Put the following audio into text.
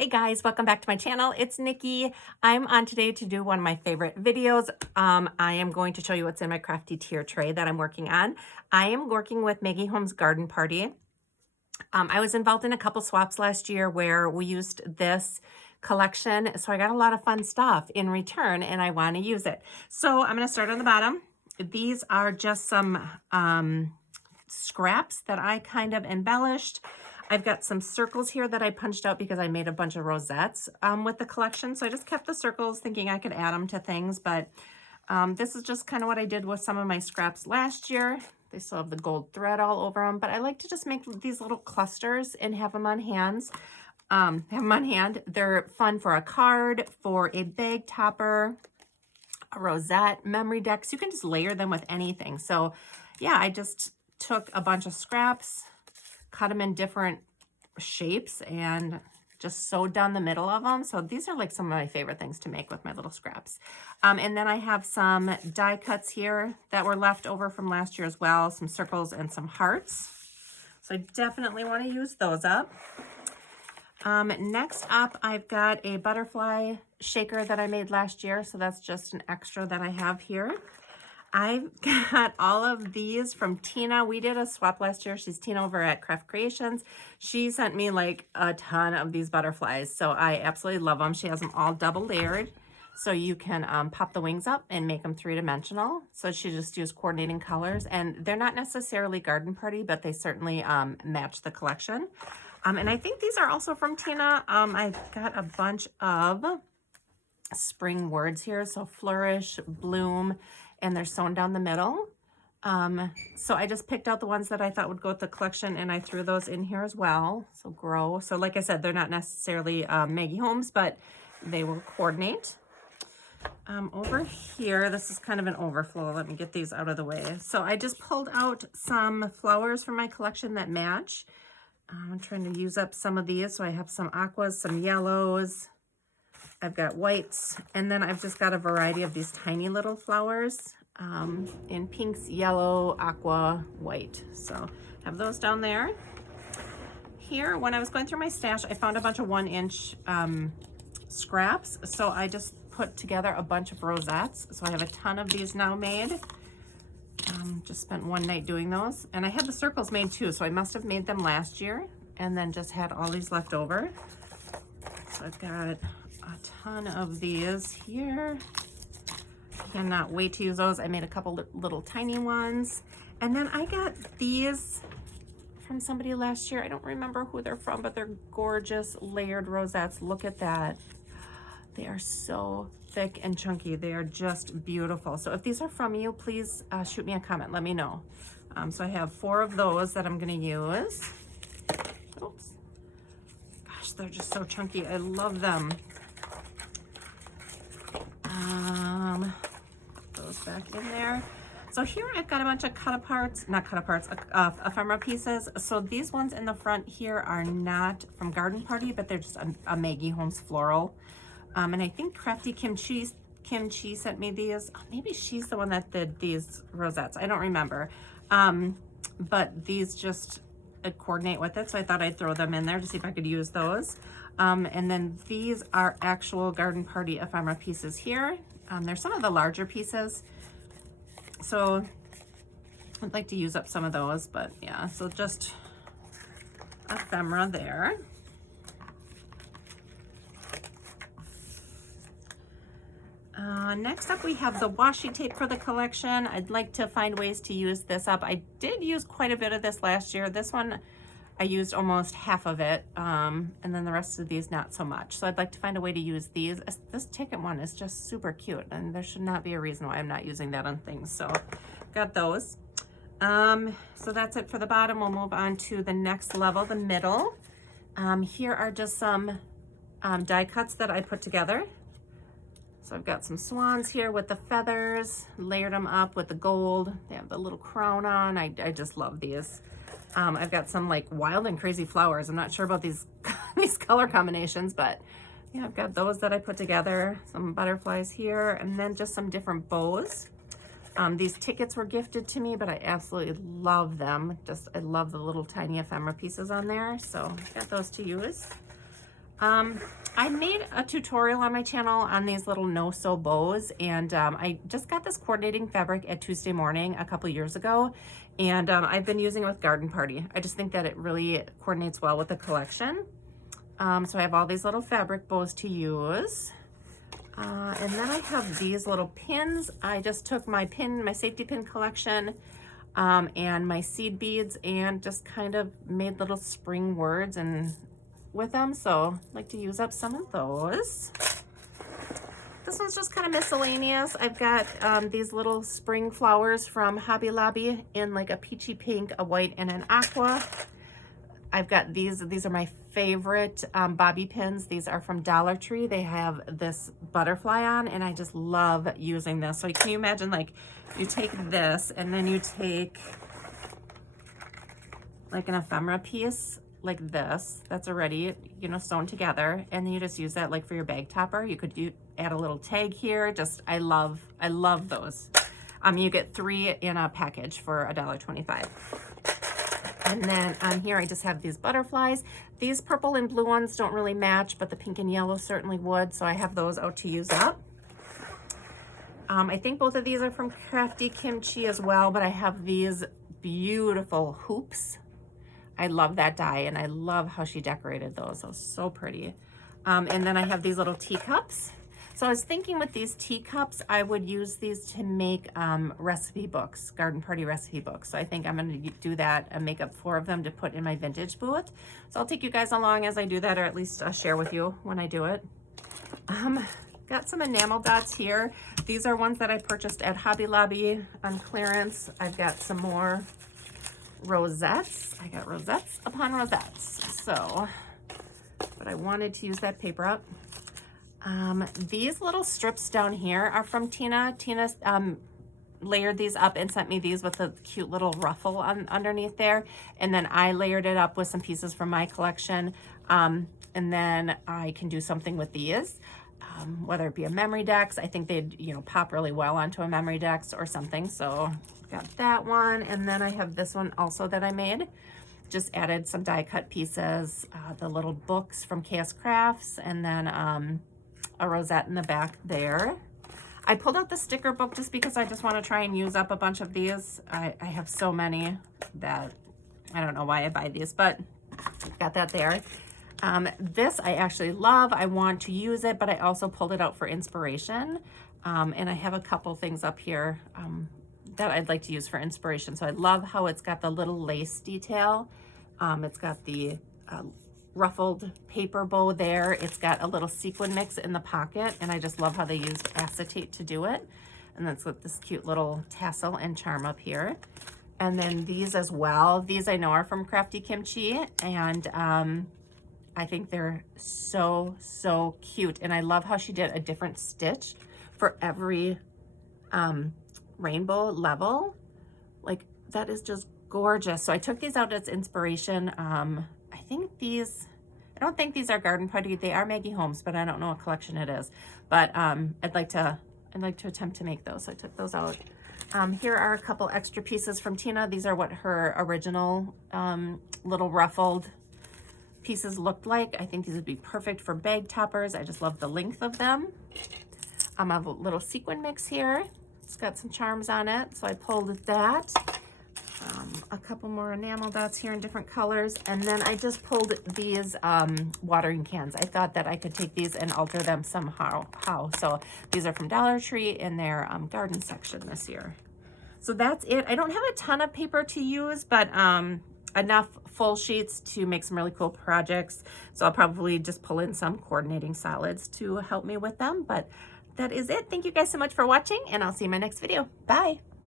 Hey guys, welcome back to my channel. It's Nikki. I'm on today to do one of my favorite videos. I am going to show you what's in my Crafty tier tray that I'm working on. I am working with Maggie Holmes Garden Party. I was involved in a couple swaps last year where we used this collection, so I got a lot of fun stuff in return and I want to use it. So I'm going to start on the bottom. These are just some scraps that I kind of embellished. I've got some circles here that I punched out because I made a bunch of rosettes with the collection. So I just kept the circles thinking I could add them to things, but this is just kind of what I did with some of my scraps last year. They still have the gold thread all over them, but I like to just make these little clusters and have them on hands. Have them on hand. They're fun for a card, for a bag topper, a rosette, memory decks. You can just layer them with anything. So yeah, I just took a bunch of scraps, cut them in different shapes, and just sewed down the middle of them. So these are like some of my favorite things to make with my little scraps. And then I have some die cuts here that were left over from last year as well, some circles and some hearts. So I definitely want to use those up. Next up, I've got a butterfly shaker that I made last year. So that's just an extra that I have here. I've got all of these from Tina. We did a swap last year. She's Tina over at Craft Creations. She sent me like a ton of these butterflies. So I absolutely love them. She has them all double layered. So you can pop the wings up and make them three-dimensional. So she just used coordinating colors. And they're not necessarily garden party, but they certainly match the collection. And I think these are also from Tina. I've got a bunch of spring words here. So flourish, bloom, and they're sewn down the middle. So I just picked out the ones that I thought would go with the collection, and I threw those in here as well. So grow. So like I said, they're not necessarily Maggie Holmes, but they will coordinate. Over here, this is kind of an overflow. Let me get these out of the way. So I just pulled out some flowers from my collection that match. I'm trying to use up some of these. So I have some aquas, some yellows. I've got whites, and then I've just got a variety of these tiny little flowers in pinks, yellow, aqua, white. So I have those down there. Here, when I was going through my stash, I found a bunch of 1-inch scraps. So I just put together a bunch of rosettes. So I have a ton of these now made. Just spent one night doing those. And I had the circles made too, so I must have made them last year and then just had all these left over. So I've got a ton of these here. Cannot wait to use those. I made a couple little tiny ones. And then I got these from somebody last year. I don't remember who they're from, but they're gorgeous layered rosettes. Look at that. They are so thick and chunky. They are just beautiful. So if these are from you, please shoot me a comment. Let me know. So I have 4 of those that I'm going to use. Oops. Gosh, they're just so chunky. I love them. Those back in there. So here I've got a bunch of ephemera pieces. So these ones in the front here are not from Garden Party, but they're just a Maggie Holmes floral. And I think Crafty Kim Chi sent me these. Oh, maybe she's the one that did these rosettes. I don't remember. But these just coordinate with it. So I thought I'd throw them in there to see if I could use those. And then these are actual Garden Party ephemera pieces here. They're some of the larger pieces. So I'd like to use up some of those, but yeah, so just ephemera there. Next up, we have the washi tape for the collection. I'd like to find ways to use this up. I did use quite a bit of this last year. This one, I used almost half of it, and then the rest of these not so much. So I'd like to find a way to use these. This ticket one is just super cute, and there should not be a reason why I'm not using that on things. So got those. So that's it for the bottom. We'll move on to the next level, the middle. Here are just some die cuts that I put together. So I've got some swans here with the feathers, layered them up with the gold. They have the little crown on. I just love these. I've got some like wild and crazy flowers. I'm not sure about these these color combinations, but yeah, I've got those that I put together. Some butterflies here, and then just some different bows. These tickets were gifted to me, but I absolutely love them. I love the little tiny ephemera pieces on there. So I've got those to use. I made a tutorial on my channel on these little no-sew bows, and I just got this coordinating fabric at Tuesday Morning a couple years ago, and I've been using it with Garden Party. I just think that it really coordinates well with the collection. So I have all these little fabric bows to use. And then I have these little pins. I just took my safety pin collection and my seed beads and just kind of made little spring words and with them. So I'd like to use up some of those. This one's just kind of miscellaneous. I've got these little spring flowers from Hobby Lobby in like a peachy pink, a white, and an aqua. I've got these are my favorite bobby pins. These are from Dollar Tree. They have this butterfly on, and I just love using this. So can you imagine, like, you take this and then you take like an ephemera piece like this that's already, you know, sewn together, and then you just use that like for your bag topper. You could add a little tag here. Just I love those. You get 3 in a package for $1.25. And then on here, I just have these butterflies. These purple and blue ones don't really match, but the pink and yellow certainly would. So I have those out to use up. I think both of these are from Crafty Kimchi as well, but I have these beautiful hoops. I love that die, and I love how she decorated those. Those are so pretty. And then I have these little teacups. So I was thinking with these teacups, I would use these to make recipe books, Garden Party recipe books. So I think I'm going to do that and make up 4 of them to put in my vintage booth. So I'll take you guys along as I do that, or at least share with you when I do it. Got some enamel dots here. These are ones that I purchased at Hobby Lobby on clearance. I've got some more rosettes. I got rosettes upon rosettes. So, but I wanted to use that paper up. These little strips down here are from Tina. Tina layered these up and sent me these with a cute little ruffle underneath there. And then I layered it up with some pieces from my collection. And then I can do something with these, whether it be a memory dex. I think they'd, you know, pop really well onto a memory dex or something. So got that one. And then I have this one also that I made. Just added some die cut pieces, the little books from KS Crafts, and then a rosette in the back there. I pulled out the sticker book just because I just want to try and use up a bunch of these. I have so many that I don't know why I buy these, but got that there. This I actually love. I want to use it, but I also pulled it out for inspiration. And I have a couple things up here that I'd like to use for inspiration. So I love how it's got the little lace detail. It's got the ruffled paper bow there. It's got a little sequin mix in the pocket, and I just love how they used acetate to do it. And that's with this cute little tassel and charm up here. And then these as well. These I know are from Crafty Kimchi, and I think they're so, so cute. And I love how she did a different stitch for every rainbow level. Like, that is just gorgeous. So I took these out as inspiration. I don't think these are Garden Party. They are Maggie Holmes, but I don't know what collection it is. But I'd like to attempt to make those. So I took those out. Here are a couple extra pieces from Tina. These are what her original little ruffled pieces looked like. I think these would be perfect for bag toppers. I just love the length of them. I have a little sequin mix here. It's got some charms on it, so I pulled that. A couple more enamel dots here in different colors, and then I just pulled these watering cans. I thought that I could take these and alter them somehow. So these are from Dollar Tree in their garden section this year. So that's it. I don't have a ton of paper to use, but enough full sheets to make some really cool projects. So I'll probably just pull in some coordinating solids to help me with them, but that is it. Thank you guys so much for watching, and I'll see you in my next video. Bye.